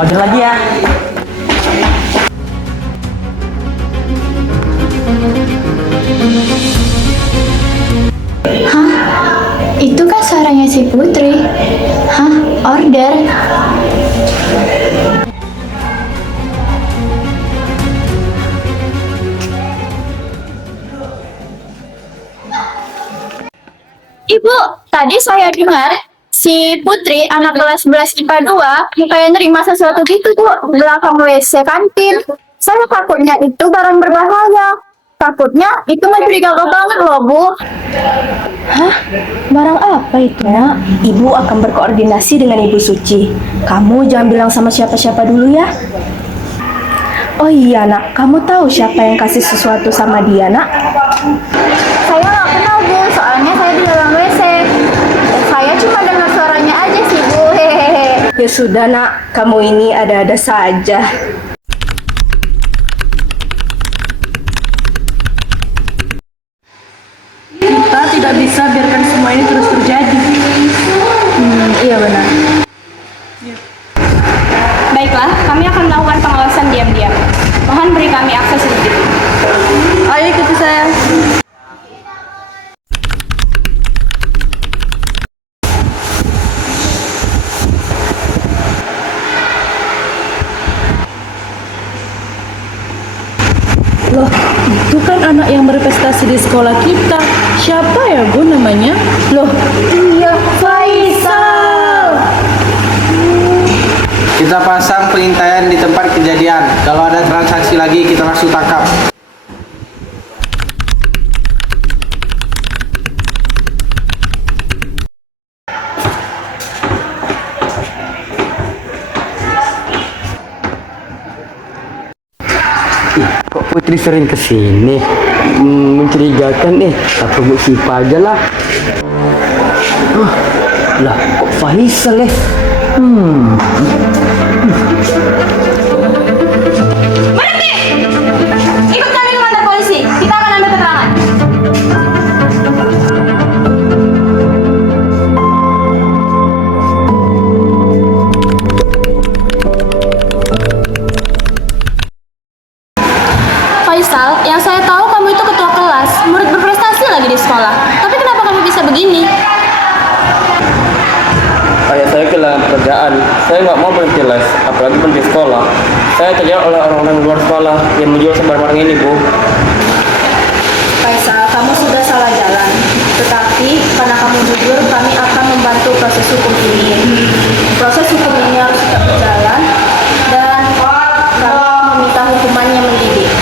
Order lagi ya. Hah? Itu kan suaranya si Putri. Hah? Order? Ibu, tadi saya dengar si Putri anak kelas 11 IPA 2 kayak nerima sesuatu gitu Bu, belakang WC kantin. Saya takutnya itu barang berbahaya. Takutnya itu mencurigakan banget loh Bu. Hah? Barang apa itu, Nak? Ibu akan berkoordinasi dengan Ibu Suci. Kamu jangan bilang sama siapa-siapa dulu ya. Oh iya, Nak. Kamu tahu siapa yang kasih sesuatu sama dia, Nak? Saya nggak kenal Bu, soalnya saya di dalam WC. Saya cuma dengar suaranya aja sih Bu. Hehehe. Ya sudah, Nak. Kamu ini ada-ada saja. Kita tidak bisa biarkan semua ini terus terjadi. Iya benar. Baiklah, kami akan melakukan pengawasan diam-diam. Mohon beri kami akses sedikit. Ayo ikuti saya. Loh, itu kan anak yang berprestasi di sekolah kita. Siapa ya Bu namanya? Loh, iya Faisal. Kita pasang pengintaian di tempat kejadian. Kalau ada transaksi lagi, kita langsung tangkap. Kok Putri sering kesini? Mencurigakan nih. Apa Bu Sipa aja lah. Lah, kok Faisal ya? Berhenti! Ikut kami ke kantor polisi. Kita akan ambil keterangan. Faisal, yang saya tahu kamu itu ketua kelas, murid berprestasi lagi di sekolah. Tapi kenapa kamu bisa begini? Ayah saya kehilangan pekerjaan. Saya nggak mau berhenti les, apalagi berhenti sekolah. Saya terjadi oleh orang-orang luar sekolah yang menjual barang ini, Bu. Faisal, kamu sudah salah jalan. Tetapi karena kamu jujur, kami akan membantu proses hukum ini. Proses hukum ini harus tetap berjalan dan kami meminta hukumannya mendidik.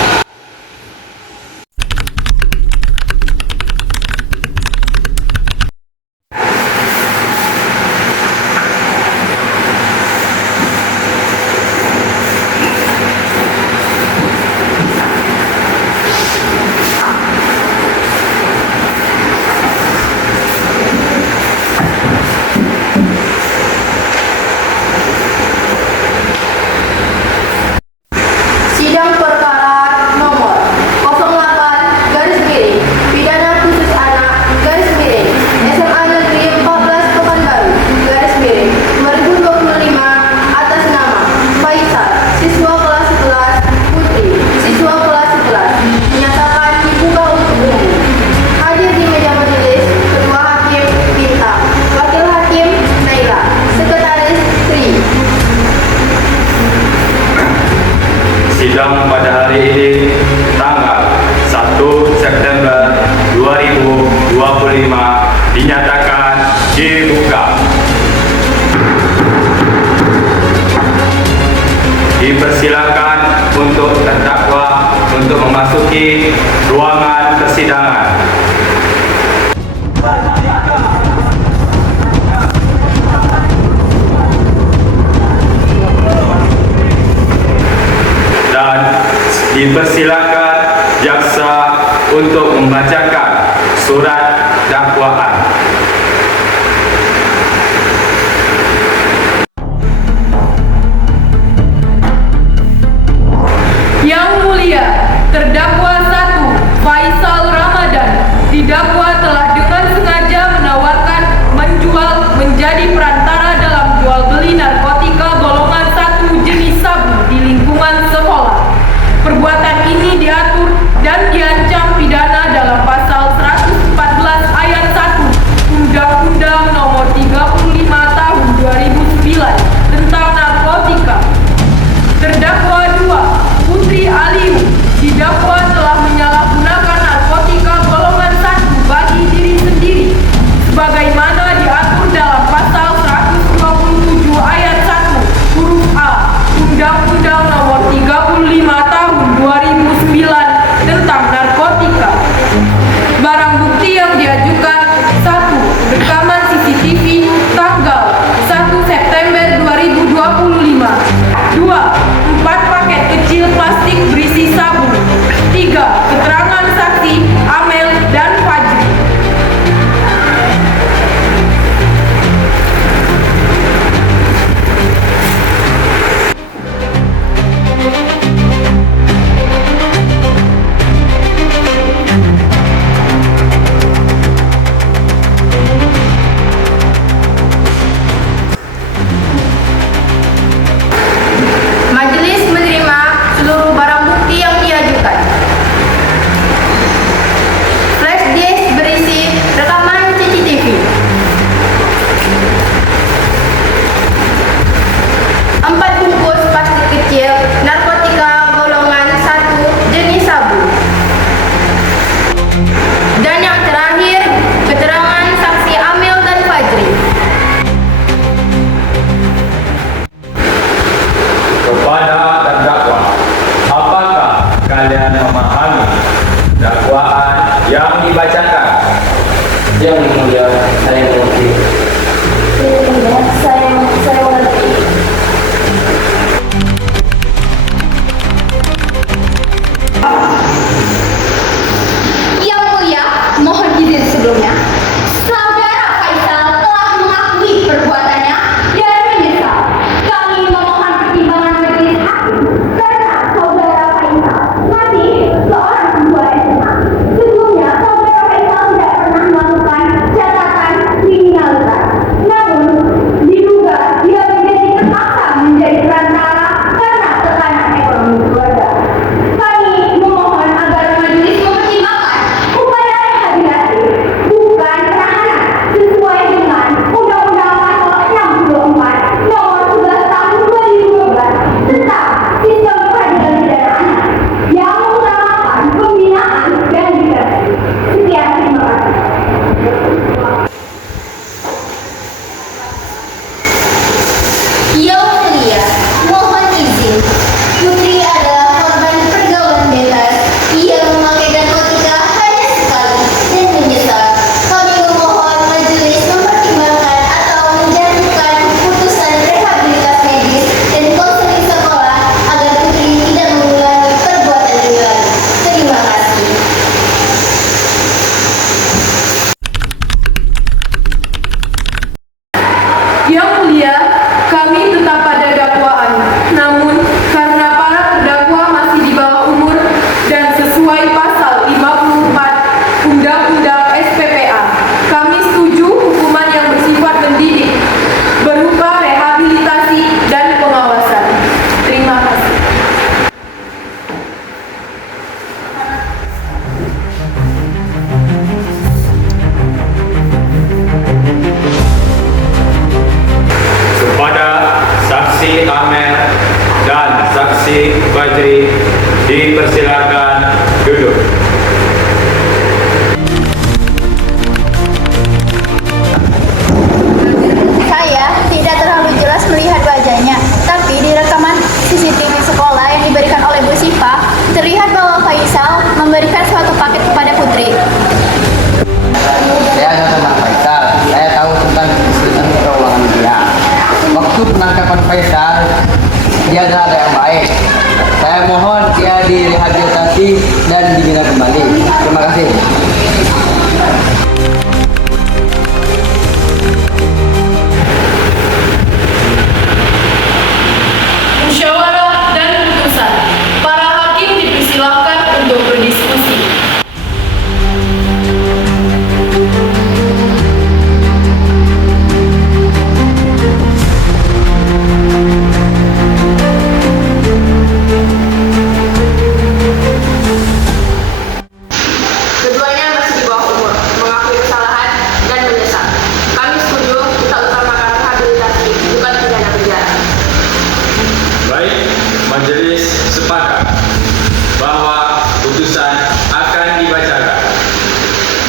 Sidang perkara nomor 08 garis miring pidana khusus anak garis miring SMA Negeri 14 Pekanbaru garis miring 2025 atas nama Faisal siswa kelas 11 Putri siswa kelas 11 menyatakan dibuka untuk umum. Hadir di meja majelis Ketua Hakim Bintang, Wakil Hakim Naila, Sekretaris Tri. Sidang pada hari ini tanggal 1 September 2025 dinyatakan dibuka. Dipersilakan untuk terdakwa untuk memasuki ruangan persidangan. Dan dipersilakan jaksa untuk membacakan surat dakwaan. Yang mulia, terdakwa 1 Faisal Ramadan didakwa telah dengan sengaja menawarkan, menjual, menjadi perantara dalam jual beli narkotika golongan 1 jenis Fajri, dipersilakan duduk. Saya tidak terlalu jelas melihat wajahnya, tapi di rekaman CCTV sekolah yang diberikan oleh Bu Sipa, terlihat bahwa Faisal memberikan suatu paket kepada Putri. Saya ada tentang Faisal. Saya tahu tentang kesulitan keuangan dia. Waktu penangkapan Faisal, dia adalah anak yang baik. Saya mohon dia direhabilitasi dan dibina kembali. Terima kasih. Musyawarah dan putusan. Para hakim dipersilakan untuk berdiskusi. Keduanya masih di bawah umur, mengakui kesalahan dan menyesal. Kami setuju kita utamakan rehabilitasi, bukan pidana penjara. Baik, majelis sepakat bahwa putusan akan dibacakan.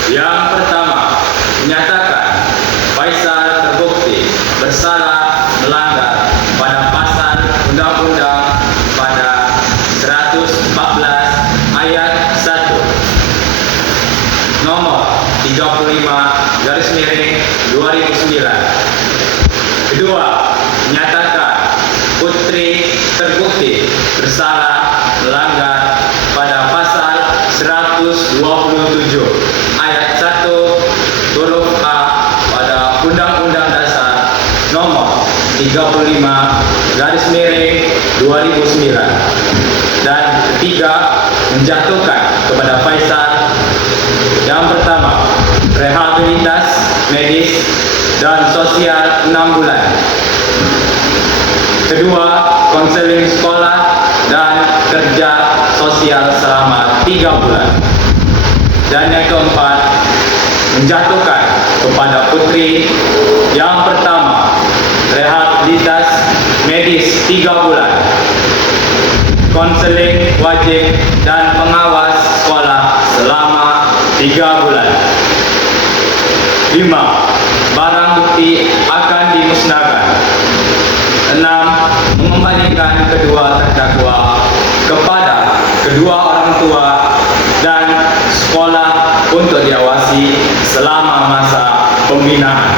Yang pertama, menyatakan Faisal terbukti bersalah melanggar pada pasal Undang-Undang pada 114 ayat 1 nomor 35/2009. Kedua, menyatakan Putri terbukti bersalah melanggar pada pasal 127 ayat 1 huruf A pada Undang-Undang Dasar nomor 35/2009. Dan ketiga, menjatuhkan kepada Faisal yang pertama, rehabilitas medis dan sosial 6 bulan. Kedua, konseling sekolah dan kerja sosial selama 3 bulan. Dan yang keempat, menjatuhkan kepada Putri yang pertama, rehabilitas medis 3 bulan, konseling wajib dan pengawas sekolah selama 3 bulan. 5. Barang bukti akan dimusnahkan. 6. Mengembalikan kedua terdakwa kepada kedua orang tua dan sekolah untuk diawasi selama masa pembinaan.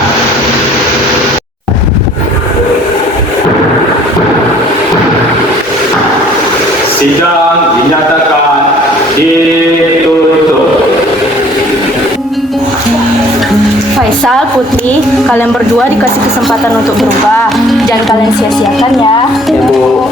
Sidang dinyatakan ditutup. Faisal, Putri, kalian berdua dikasih kesempatan untuk berubah. Jangan kalian sia-siakan ya. Ya Bu.